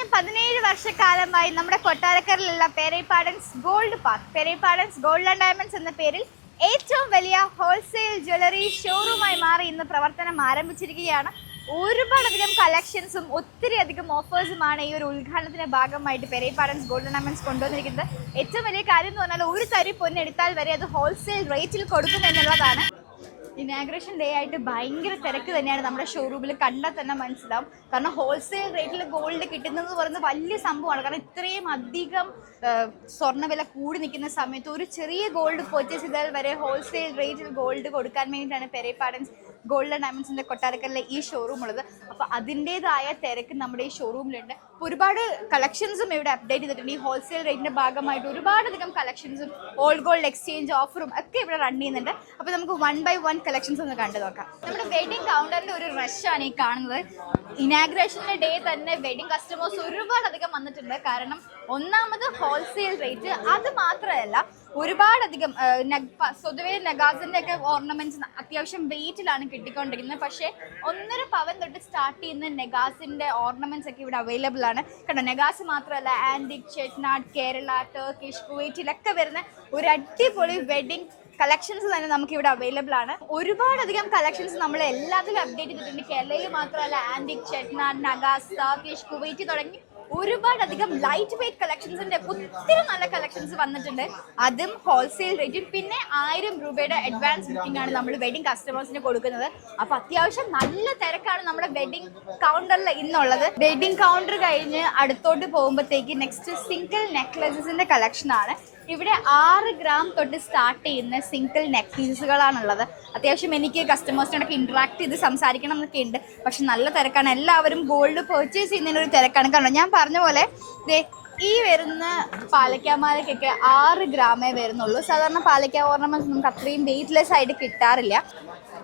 കഴിഞ്ഞ പതിനേഴ് വർഷക്കാലമായി നമ്മുടെ കൊട്ടാരക്കരയിലുള്ള Perappadans gold park Perappadans gold and diamonds എന്ന പേരിൽ ഏറ്റവും വലിയ ഹോൾസെയിൽ ജ്വല്ലറി ഷോറൂമായി മാറി ഇന്ന് പ്രവർത്തനം ആരംഭിച്ചിരിക്കുകയാണ്. ഒരുപാടധികം കളക്ഷൻസും ഒത്തിരി അധികം ഓഫേഴ്സുമാണ് ഈ ഒരു ഉദ്ഘാടനത്തിന്റെ ഭാഗമായിട്ട് പെരേപ്പാടൻസ് ഗോൾഡ് ഡയമണ്ട്സ് കൊണ്ടുവന്നിരിക്കുന്നത്. ഏറ്റവും വലിയ കാര്യം എന്ന് പറഞ്ഞാൽ ഒരു തരി പൊന്നെടുത്താൽ വരെ അത് ഹോൾസെയിൽ റേറ്റിൽ കൊടുക്കും എന്നുള്ളതാണ്. ഇനാഗ്രേഷൻ ഡേ ആയിട്ട് ഭയങ്കര തിരക്ക് തന്നെയാണ് നമ്മുടെ ഷോറൂമിൽ കണ്ടാൽ തന്നെ മനസ്സിലാവും. കാരണം ഹോൾസെയിൽ റേറ്റിൽ ഗോൾഡ് കിട്ടുന്നത് പറയുന്നത് വലിയ സംഭവമാണ്. കാരണം ഇത്രയും അധികം സ്വർണവില കൂടി നിൽക്കുന്ന സമയത്ത് ഒരു ചെറിയ ഗോൾഡ് പർച്ചേസ് ചെയ്താൽ വരെ ഹോൾസെയിൽ റേറ്റിൽ ഗോൾഡ് കൊടുക്കാൻ വേണ്ടിയിട്ടാണ് പെരേപ്പാടൻസ് ഗോൾഡ് ഡയമണ്ട്സിന്റെ കൊട്ടാരക്കലിലെ ഈ ഷോറൂം ഉള്ളത്. അപ്പോൾ അതിന്റെതായ തിരക്ക് നമ്മുടെ ഈ ഷോറൂമിലുണ്ട് അപ്പോൾ ഒരുപാട് കളക്ഷൻസും ഇവിടെ അപ്ഡേറ്റ് ചെയ്തിട്ടുണ്ട്. ഈ ഹോൾസെയിൽ റേറ്റിന്റെ ഭാഗമായിട്ട് ഒരുപാടധികം കളക്ഷൻസും ഓൾഡ് ഗോൾഡ് എക്സ്ചേഞ്ച് ഓഫറും ഒക്കെ ഇവിടെ റൺ ചെയ്യുന്നുണ്ട്. അപ്പോൾ നമുക്ക് വൺ ബൈ വൺ കളക്ഷൻസ് ഒന്ന് കണ്ടു നോക്കാം. നമ്മുടെ വെഡിങ് കൗണ്ടറിന്റെ ഒരു റഷാണ് ഈ കാണുന്നത്. ഇനാഗ്രേഷന്റെ ഡേ തന്നെ വെഡിങ് കസ്റ്റമേഴ്സ് ഒരുപാട് അധികം വന്നിട്ടുണ്ട്. കാരണം ഒന്നാമത് ഹോൾസെയിൽ റേറ്റ് അത് മാത്രമല്ല ഒരുപാടധികം സ്വതവേ നഗാസിന്റെ ഒക്കെ ഓർണമെന്റ്സ് അത്യാവശ്യം വെയിറ്റിലാണ് കിട്ടിക്കൊണ്ടിരിക്കുന്നത്. പക്ഷേ ഒന്നര പവൻ തൊട്ട് സ്റ്റാർട്ട് ചെയ്യുന്ന നെഗാസിന്റെ ഓർണമെന്റ്സ് ഒക്കെ ഇവിടെ അവൈലബിൾ ആണ്. കണ്ടോ നെഗാസ് മാത്രമല്ല ആന്റിക് ചെറ്റ്നാട് കേരള ടർക്കിഷ് കുവൈറ്റിലൊക്കെ വരുന്ന ഒരു അടിപൊളി വെഡിങ് കളക്ഷൻസ് തന്നെ നമുക്ക് ഇവിടെ അവൈലബിൾ ആണ്. ഒരുപാടധികം കളക്ഷൻസ് നമ്മൾ എല്ലാത്തിലും അപ്ഡേറ്റ് ചെയ്തിട്ടുണ്ട്. കേരളയിൽ മാത്രമല്ല ആന്റിക് ചെറ്റ്നാട് നഗാസ് ടർക്കിഷ് കുവൈറ്റ് തുടങ്ങി ഒരുപാടധികം ലൈറ്റ് വെയിറ്റ് കളക്ഷൻസിന്റെ ഒത്തിരി നല്ല കളക്ഷൻസ് വന്നിട്ടുണ്ട്. അതും ഹോൾസെയിൽ റേറ്റും പിന്നെ ആയിരം രൂപയുടെ അഡ്വാൻസ് ബുക്കിംഗ് ആണ് നമ്മൾ വെഡിങ് കസ്റ്റമേഴ്സിന് കൊടുക്കുന്നത്. അപ്പൊ അത്യാവശ്യം നല്ല തിരക്കാണ് നമ്മുടെ വെഡിങ് കൗണ്ടറിൽ ഇന്നുള്ളത്. വെഡിങ് കൗണ്ടർ കഴിഞ്ഞ് അടുത്തോട്ട് പോകുമ്പോഴത്തേക്ക് നെക്സ്റ്റ് സിംഗിൾ നെക്ലസസിന്റെ കളക്ഷൻ ആണ്. ഇവിടെ ആറ് ഗ്രാം തൊട്ട് സ്റ്റാർട്ട് ചെയ്യുന്ന സിംഗിൾ നെക്ക് പീസുകളാണുള്ളത് അത്യാവശ്യം എനിക്ക് കസ്റ്റമേഴ്സിനോടൊക്കെ ഇന്ററാക്ട് ചെയ്ത് സംസാരിക്കണം എന്നൊക്കെ ഉണ്ട്. പക്ഷെ നല്ല തിരക്കാണ്. എല്ലാവരും ഗോൾഡ് പർച്ചേസ് ചെയ്യുന്നതിന് ഒരു തിരക്കാണ്. കാരണം ഞാൻ പറഞ്ഞ പോലെ ഈ വരുന്ന പാലക്കാമാലയ്ക്കൊക്കെ ആറ് ഗ്രാമേ വരുന്നുള്ളൂ. സാധാരണ പാലക്ക ഓർണമെന്റ്സ് നമുക്ക് അത്രയും വെയിറ്റ്ലെസ് ആയിട്ട് കിട്ടാറില്ല.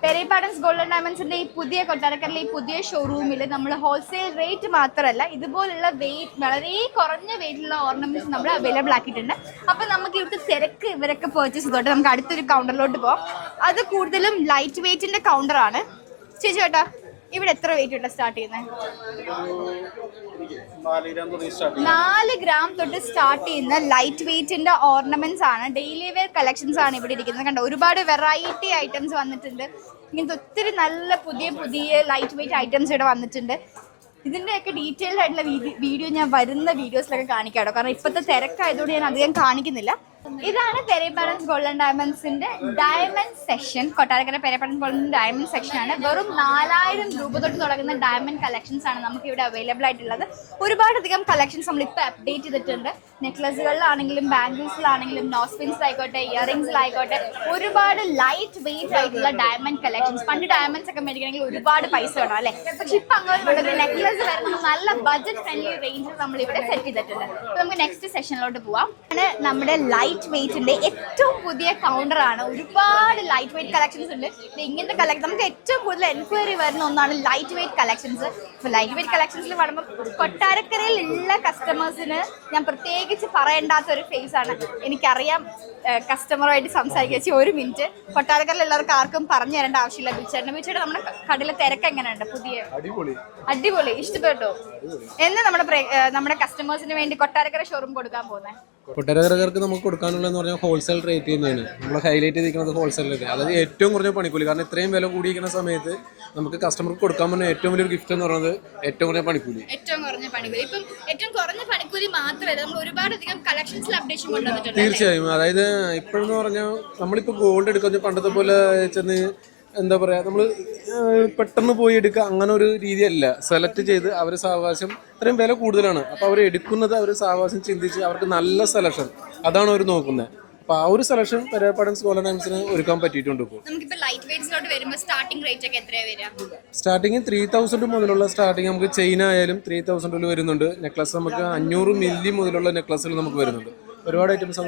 പെരേപ്പാടൻസ് ഗോൾഡ് ആൻഡ് ഡയമണ്ട്സിന്റെ ഈ പുതിയ കൊട്ടാരക്കരയിലെ ഈ പുതിയ ഷോറൂമിൽ നമ്മൾ ഹോൾസെയിൽ റേറ്റ് മാത്രമല്ല ഇതുപോലുള്ള വെയിറ്റ് വളരെ കുറഞ്ഞ വെയിറ്റിലുള്ള ഓർണമെന്റ്സ് നമ്മൾ അവൈലബിൾ ആക്കിയിട്ടുണ്ട്. അപ്പൊ നമുക്ക് ഇവിടുത്തെ തിരക്ക് ഇവരൊക്കെ പർച്ചേസ് ചെയ്തോട്ടെ. നമുക്ക് അടുത്തൊരു കൗണ്ടറിലോട്ട് പോകാം അത് കൂടുതലും ലൈറ്റ് വെയിറ്റിന്റെ കൗണ്ടറാണ് ചേച്ചി ചേട്ടാ ഇവിടെ എത്ര വെയിറ്റ് ഉണ്ട് സ്റ്റാർട്ട് ചെയ്യുന്നത് നാല് ഗ്രാം തൊട്ട് സ്റ്റാർട്ട് ചെയ്യുന്ന. ലൈറ്റ് വെയിറ്റിന്റെ ഓർണമെന്റ്സ് ആണ്. ഡെയിലി വെയർ കളക്ഷൻസ് ആണ് ഇവിടെ ഇരിക്കുന്നത്. കണ്ടോ ഒരുപാട് വെറൈറ്റി ഐറ്റംസ് വന്നിട്ടുണ്ട്. ഇങ്ങനത്തെ ഒത്തിരി നല്ല പുതിയ പുതിയ ലൈറ്റ് വെയിറ്റ് ഐറ്റംസ് ഇവിടെ വന്നിട്ടുണ്ട്. ഇതിന്റെയൊക്കെ ഡീറ്റെയിൽഡ് ആയിട്ടുള്ള വീഡിയോ ഞാൻ വരുന്ന വീഡിയോസിലൊക്കെ കാണിക്കാം കേട്ടോ കാരണം ഇപ്പോഴത്തെ തിരക്കായതുകൊണ്ട് ഞാൻ അധികം കാണിക്കുന്നില്ല. ഇതാണ് Perappadans golden ഡയമണ്ട്സിന്റെ diamond section Kottarakkara Perappadans golden diamond section ആണ്. വെറും നാലായിരം രൂപ തൊട്ട് തുടങ്ങുന്ന ഡയമണ്ട് കളക്ഷൻസ് ആണ് നമുക്ക് ഇവിടെ അവൈലബിൾ ആയിട്ടുള്ളത്. ഒരുപാടധികം കളക്ഷൻസ് നമ്മൾ ഇപ്പോൾ അപ്ഡേറ്റ് ചെയ്തിട്ടുണ്ട്. നെക്ലസുകളിലാണെങ്കിലും ബാംഗിൾസിലാണെങ്കിലും നോസ്പിൻസ് ആയിക്കോട്ടെ ഇയറിംഗ്സിലായിക്കോട്ടെ ഒരുപാട് ലൈറ്റ് വെയിറ്റ് ആയിട്ടുള്ള ഡയമണ്ട് കളക്ഷൻസ് പണ്ട് ഡയമണ്ട്സ് ഒക്കെ മേടിക്കണമെങ്കിൽ ഒരുപാട് പൈസ വേണം അല്ലേ? പക്ഷെ ഇപ്പൊ അങ്ങനെ നെക്ലസ് വരുന്ന നല്ല ബഡ്ജറ്റ് ഫ്രണ്ട്ലി റേഞ്ച് നമ്മൾ ഇവിടെ സെറ്റ് ചെയ്തിട്ടുണ്ട്. നമുക്ക് നെക്സ്റ്റ് സെഷനിലോട്ട് പോവാം. നമ്മുടെ ലൈറ്റ് വെയിറ്റിന്റെ ഏറ്റവും പുതിയ കൗണ്ടർ ആണ്. ഒരുപാട് ലൈറ്റ് വെയിറ്റ് കളക്ഷൻസ് ഉണ്ട്. ഇങ്ങനത്തെ കളക്ഷൻ നമുക്ക് ഏറ്റവും കൂടുതൽ എൻക്വയറി വരുന്ന ഒന്നാണ് ലൈറ്റ് വെയിറ്റ് കളക്ഷൻസ് അപ്പോൾ ലൈറ്റ് വെയിറ്റ് കളക്ഷൻസിൽ പറയുമ്പോൾ കൊട്ടാരക്കരയിൽ ഉള്ള കസ്റ്റമേഴ്സിന് ഞാൻ പ്രത്യേകിച്ച് പറയേണ്ടാത്ത ഒരു ഫേസ് ആണ്. എനിക്കറിയാം കസ്റ്റമറുമായിട്ട് സംസാരിക്കുക ഒരു മിനിറ്റ് കൊട്ടാരക്കരയിൽ എല്ലാവർക്കും ആർക്കും പറഞ്ഞു തരേണ്ട ആവശ്യമില്ല ബിച്ചേട്ടൻ ബിച്ചേട്ടൻ നമ്മുടെ കടയിലെ തിരക്ക് എങ്ങനെയുണ്ട്? പുതിയ അടിപൊളി. ഇഷ്ടപ്പെട്ടു? എന്ന് നമ്മുടെ നമ്മുടെ കസ്റ്റമേഴ്സിന് വേണ്ടി കൊട്ടാരക്കര ഷോറൂം കൊടുക്കാൻ പോകുന്നത് കൊട്ടാരക്കരക്കാർക്ക് നമുക്ക് കൊടുക്കാനുള്ളതെന്ന് പറഞ്ഞാൽ ഹോൾസെയിൽ റേറ്റ് തന്നെയാണ്. നമ്മൾ ഹൈലൈറ്റ് ചെയ്തിരിക്കുന്നത് ഹോൾസെയിൽ റേറ്റ് അതായത് ഏറ്റവും കുറഞ്ഞ പണിക്കൂലി. കാരണം ഇത്രയും വില കൂടിയിരിക്കുന്ന സമയത്ത് നമുക്ക് കസ്റ്റമർക്ക് കൊടുക്കാൻ പറ്റുന്ന ഏറ്റവും വലിയൊരു ഗിഫ്റ്റ് എന്ന് പറയുന്നത് ഏറ്റവും കുറഞ്ഞ പണിക്കൂലി. ഏറ്റവും കുറഞ്ഞ പണിക്കൂലി. ഇപ്പം ഏറ്റവും കുറഞ്ഞ പണിക്കൂലി മാത്രമല്ല നമ്മൾ ഒരുപാട് അധികം കളക്ഷൻസിൽ അപ്ഡേഷൻ കൊണ്ടുവന്നിട്ടുണ്ട് തീർച്ചയായും. അതായത് ഇപ്പോഴെന്ന് പറഞ്ഞാൽ നമ്മളിപ്പോൾ ഗോൾഡ് എടുക്കുന്ന പണ്ടത്തെ പോലെ ചെന്ന് എന്താ പറയുക നമ്മൾ പെട്ടെന്ന് പോയി എടുക്കുക അങ്ങനെ ഒരു രീതിയല്ല. സെലക്ട് ചെയ്ത് അവർ സാവകാശം ഇത്രയും വില കൂടുതലാണ്. അപ്പോൾ അവർ എടുക്കുന്നത് അവർ സാവകാശം ചിന്തിച്ച് അവർക്ക് നല്ല സെലക്ഷൻ അതാണ് അവർ നോക്കുന്നത്. അപ്പോൾ ആ ഒരു സെലക്ഷൻ പെരേപ്പാടൻ സ്കോളർ ടൈംസിന് ഒരുക്കാൻ പറ്റിയിട്ടുണ്ട് ഇപ്പോൾ സ്റ്റാർട്ടിങ് ത്രീ തൗസൻഡ് മുതലുള്ള സ്റ്റാർട്ടിങ് നമുക്ക് ചെയിൻ ആയാലും ത്രീ തൗസൻഡിൽ വരുന്നുണ്ട്. നെക്ലസ് നമുക്ക് അഞ്ഞൂറ് മില്ലി മുതലുള്ള നെക്ലസിൽ നമുക്ക് വരുന്നുണ്ട്. ഒരുപാട് ഐറ്റംസ്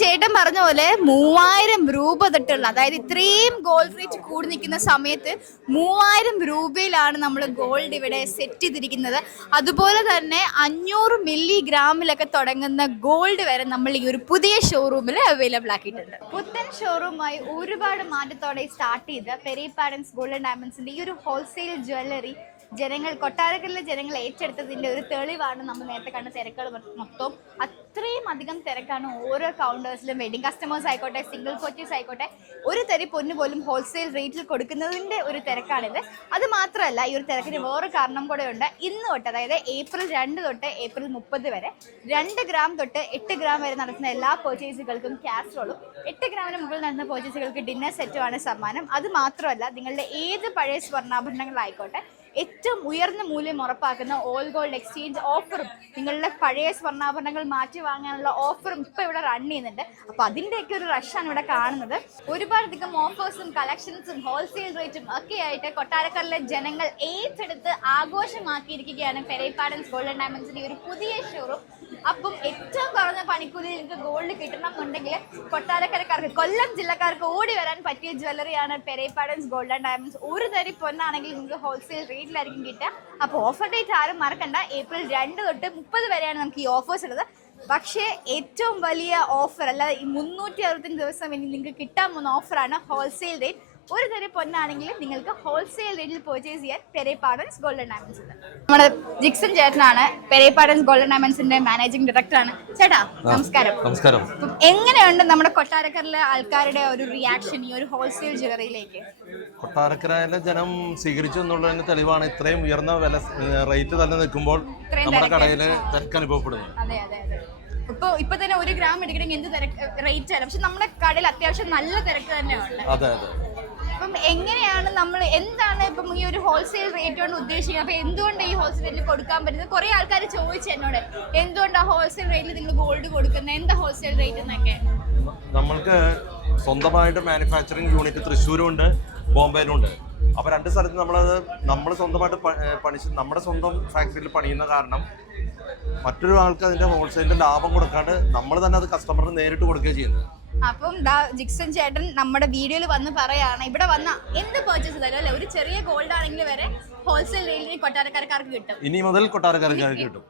ചേട്ടൻ പറഞ്ഞ പോലെ മൂവായിരം രൂപ തൊട്ടുള്ള അതായത് ഇത്രയും ഗോൾഡ് റേറ്റ് കൂടി നിൽക്കുന്ന സമയത്ത് മൂവായിരം രൂപയിലാണ് നമ്മൾ ഗോൾഡ് ഇവിടെ സെറ്റ് ചെയ്തിരിക്കുന്നത്. അതുപോലെ തന്നെ അഞ്ഞൂറ് മില്ലി ഗ്രാമിലൊക്കെ തുടങ്ങുന്ന ഗോൾഡ് വരെ നമ്മൾ ഈ ഒരു പുതിയ ഷോറൂമിൽ അവൈലബിൾ ആക്കിയിട്ടുണ്ട്. പുത്തൻ ഷോറൂമായി ഒരുപാട് മാറ്റത്തോടെ സ്റ്റാർട്ട് ചെയ്ത പാരൻസ് ഗോൾഡ് ആൻഡ് ഡയമണ്ട്സിന്റെ ഈ ഒരു ഹോൾസെയിൽ ജ്വല്ലറി ജനങ്ങൾ കൊട്ടാരക്കരയിലെ ജനങ്ങൾ ഏറ്റെടുത്തതിന്റെ ഒരു തെളിവാണ് നമ്മൾ നേരത്തെ കണ്ട തിരക്കുകൾ മൊത്തം. അത്രയും അധികം തിരക്കാണ് ഓരോ കൗണ്ടേഴ്സിലും വെഡിങ് കസ്റ്റമേഴ്സ് ആയിക്കോട്ടെ സിംഗിൾ കോച്ചേഴ്സ് ആയിക്കോട്ടെ ഒരു തരി പൊന്നു പോലും ഹോൾസെയിൽ റേറ്റിൽ കൊടുക്കുന്നതിന്റെ ഒരു തിരക്കാണിത്. അത് മാത്രമല്ല ഈ ഒരു തിരക്കിന് വേറെ കാരണം കൂടെ ഉണ്ട്. ഇന്ന് തൊട്ട് അതായത് ഏപ്രിൽ രണ്ട് തൊട്ട് ഏപ്രിൽ മുപ്പത് വരെ രണ്ട് ഗ്രാം തൊട്ട് എട്ട് ഗ്രാം വരെ നടത്തുന്ന എല്ലാ പർച്ചേസുകൾക്കും കാസ്ട്രോളും എട്ട് ഗ്രാമിന് മുകളിൽ നടന്ന പർച്ചേസുകൾക്ക് ഡിന്നർ സെറ്റുമാണ് സമ്മാനം. അത് മാത്രമല്ല നിങ്ങളുടെ ഏത് പഴയ സ്വർണാഭരണങ്ങളായിക്കോട്ടെ ഏറ്റവും ഉയർന്ന മൂല്യം ഉറപ്പാക്കുന്ന ഓൾ ഗോൾഡ് എക്സ്ചേഞ്ച് ഓഫറും നിങ്ങളുടെ പഴയ സ്വർണാഭരണങ്ങൾ മാറ്റി വാങ്ങാനുള്ള ഓഫറും ഇപ്പം ഇവിടെ റൺ ചെയ്യുന്നുണ്ട്. അപ്പോൾ അതിന്റെയൊക്കെ ഒരു റഷാണ് ഇവിടെ കാണുന്നത്. ഒരുപാടധികം ഓഫേഴ്സും കളക്ഷൻസും ഹോൾസെയിൽ റേറ്റും ഒക്കെ ആയിട്ട് കൊട്ടാരക്കരയിലെ ജനങ്ങൾ ഏറ്റെടുത്ത് ആഘോഷമാക്കിയിരിക്കുകയാണ് പെരേപ്പാടൻസ് ഗോൾഡൻ ഡയമണ്ട്സിന്റെ ഒരു പുതിയ ഷോറൂം അപ്പം ഏറ്റവും കുറഞ്ഞ പണിക്കൂലിയിൽ നിങ്ങൾക്ക് ഗോൾഡ് കിട്ടണം എന്നുണ്ടെങ്കിൽ കൊട്ടാരക്കരക്കാർക്ക് കൊല്ലം ജില്ലക്കാർക്ക് ഓടി വരാൻ പറ്റിയ ജ്വല്ലറിയാണ് പെരേപ്പാടൻസ് ഗോൾഡ് ആൻഡ് ഡയമണ്ട്സ് ഒരു തരി പൊന്നാണെങ്കിൽ നിങ്ങൾക്ക് ഹോൾസെയിൽ റേറ്റിലായിരിക്കും കിട്ടുക. അപ്പോൾ ഓഫർ ഡേറ്റ് ആരും മറക്കണ്ട. ഏപ്രിൽ രണ്ട് തൊട്ട് മുപ്പത് വരെയാണ് നമുക്ക് ഈ ഓഫേഴ്സ് ഉള്ളത്. പക്ഷേ ഏറ്റവും വലിയ ഓഫർ അല്ല ഈ മുന്നൂറ്റി അറുപത്തഞ്ച് ദിവസം ഇനി നിങ്ങൾക്ക് കിട്ടാൻ പോകുന്ന ഓഫറാണ് ഹോൾസെയിൽ റേറ്റ് ഒരു തരി പൊന്നാണെങ്കിൽ നിങ്ങൾക്ക് ഹോൾസെയിൽ റേറ്റിൽ പർച്ചേസ് ചെയ്യാൻ പെരേപ്പാടൻസ് ഗോൾഡൻ ഡയമണ്ട്സ് ഉണ്ട്. നമ്മുടെ ജിക്സൺ ചേട്ടനാണ്. പെരേപ്പാടൻ ഗോൾഡൻ ഡയമണ്ട്സിന്റെ മാനേജിംഗ് ഡയറക്ടറാണ് ചേട്ടാ നമസ്കാരം. നമസ്കാരം. എങ്ങനെയുണ്ട് നമ്മുടെ കൊട്ടാരക്കരയിലെ ആൾക്കാരുടെ ഒരു റിയാക്ഷൻ ഈ ഒരു ഹോൾസെയിൽ ജ്വല്ലറിയിലേക്ക് കൊട്ടാരക്കരയിലെ ജനം സ്വീകരിച്ചു എന്നുള്ളതിന് തെളിവാണ്. ഇത്രയും ഉയർന്ന വില റേറ്റ് തന്നെ നിൽക്കുമ്പോൾ നമ്മുടെ. കടയിൽ തിരക്ക് അനുഭവപ്പെടുന്നത് അതെ അതെ അതെ. ഇപ്പൊ ഇപ്പൊ തന്നെ ഒരു ഗ്രാം എടുക്കണമെങ്കിൽ എന്ത് തിരക്ക് റേറ്റ് ആണ്. പക്ഷെ നമ്മുടെ കടയിൽ അത്യാവശ്യം നല്ല തിരക്ക് തന്നെയാണ്. അതെ അതെ. അപ്പം എങ്ങനെയാണ് നമ്മൾ എന്താണ് ഇപ്പം ഈ ഒരു ഹോൾസെയിൽ റേറ്റ് കൊണ്ട് ഉദ്ദേശിക്കുന്നത്? അപ്പൊ എന്തുകൊണ്ട് ഈ ഹോൾസെയിൽ റേറ്റിൽ കൊടുക്കാൻ പറ്റുന്നത്? കുറേ ആൾക്കാർ ചോദിച്ചു എന്നോട് എന്തുകൊണ്ടാണ് ഹോൾസെയിൽ റേറ്റിൽ നിങ്ങൾ ഗോൾഡ് കൊടുക്കുന്നത് എന്താ ഹോൾസെയിൽ റേറ്റ് എന്നൊക്കെ നമ്മൾക്ക് സ്വന്തമായിട്ട് മാനുഫാക്ചറിങ് യൂണിറ്റ് തൃശ്ശൂരും ഉണ്ട് ബോംബെയിലും ഉണ്ട്. അപ്പൊ രണ്ട് സ്ഥലത്ത് നമ്മളത് നമ്മൾ സ്വന്തമായിട്ട് പണിച്ച് നമ്മുടെ സ്വന്തം ഫാക്ടറിയിൽ പണിയുന്ന കാരണം മറ്റൊരു ആൾക്ക് അതിന്റെ ഹോൾസെയിലിന്റെ ലാഭം കൊടുക്കാണ്ട് നമ്മൾ തന്നെ അത് കസ്റ്റമറിന് നേരിട്ട് കൊടുക്കുകയും ചെയ്യുന്നത്. അപ്പം ദാ ജിക്സൺ ചേട്ടൻ നമ്മുടെ വീഡിയോയിൽ വന്ന് പറയാണ് ഇവിടെ വന്ന എന്ത് പർച്ചേസ് ചെയ്താലും അല്ലെ? ഒരു ചെറിയ ഗോൾഡ് ആണെങ്കിൽ വരെ ഹോൾസെയിൽ റേറ്റിൽ കൊട്ടാരക്കാർക്ക് കിട്ടും. ഇനി മുതൽ കൊട്ടാരക്കാർക്ക് കിട്ടും.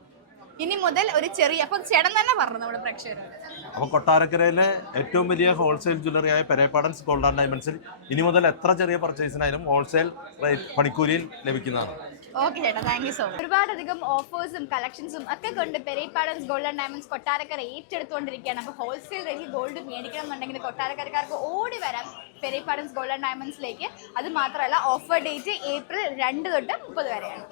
ഇനി മുതൽ ഒരു ചെറിയ അപ്പം ചേട്ടൻ തന്നെ പറഞ്ഞു നമ്മുടെ പ്രേക്ഷകരോട്. അപ്പോൾ കൊട്ടാരക്കരയിലെ ഏറ്റവും വലിയ ഹോൾസെയിൽ ജ്വല്ലറിയായ പെരേപ്പാടൻസ് ഗോൾഡ് ആൻഡ് ഡയമണ്ട്സിൽ ഇനി മുതൽ എത്ര ചെറിയ പർച്ചേസിനായാലും ഹോൾസെയിൽ റേറ്റ് പണിക്കൂലിയിൽ ലഭിക്കുന്നതാണ്. ഓക്കെ ചേട്ടാ താങ്ക് യു സോ മച്ച് ഒരുപാടധികം ഓഫേഴ്സും കളക്ഷൻസും ഒക്കെ കൊണ്ട് Perappadans gold and diamonds Kottarakkara ഏറ്റെടുത്തുകൊണ്ടിരിക്കുകയാണ്. അപ്പോൾ ഹോൾസെയിൽ റേറ്റിൽ ഗോൾഡ് മേടിക്കണം എന്നുണ്ടെങ്കിൽ കൊട്ടാരക്കരക്കാർക്ക് ഓടി വരാം പെരേപ്പാടൻസ് ഗോൾഡ് ആൻഡ് ഡയമണ്ട്സിലേക്ക് അത് മാത്രമല്ല ഓഫർ ഡേറ്റ് ഏപ്രിൽ രണ്ട് തൊട്ട് മുപ്പത് വരെയാണ്.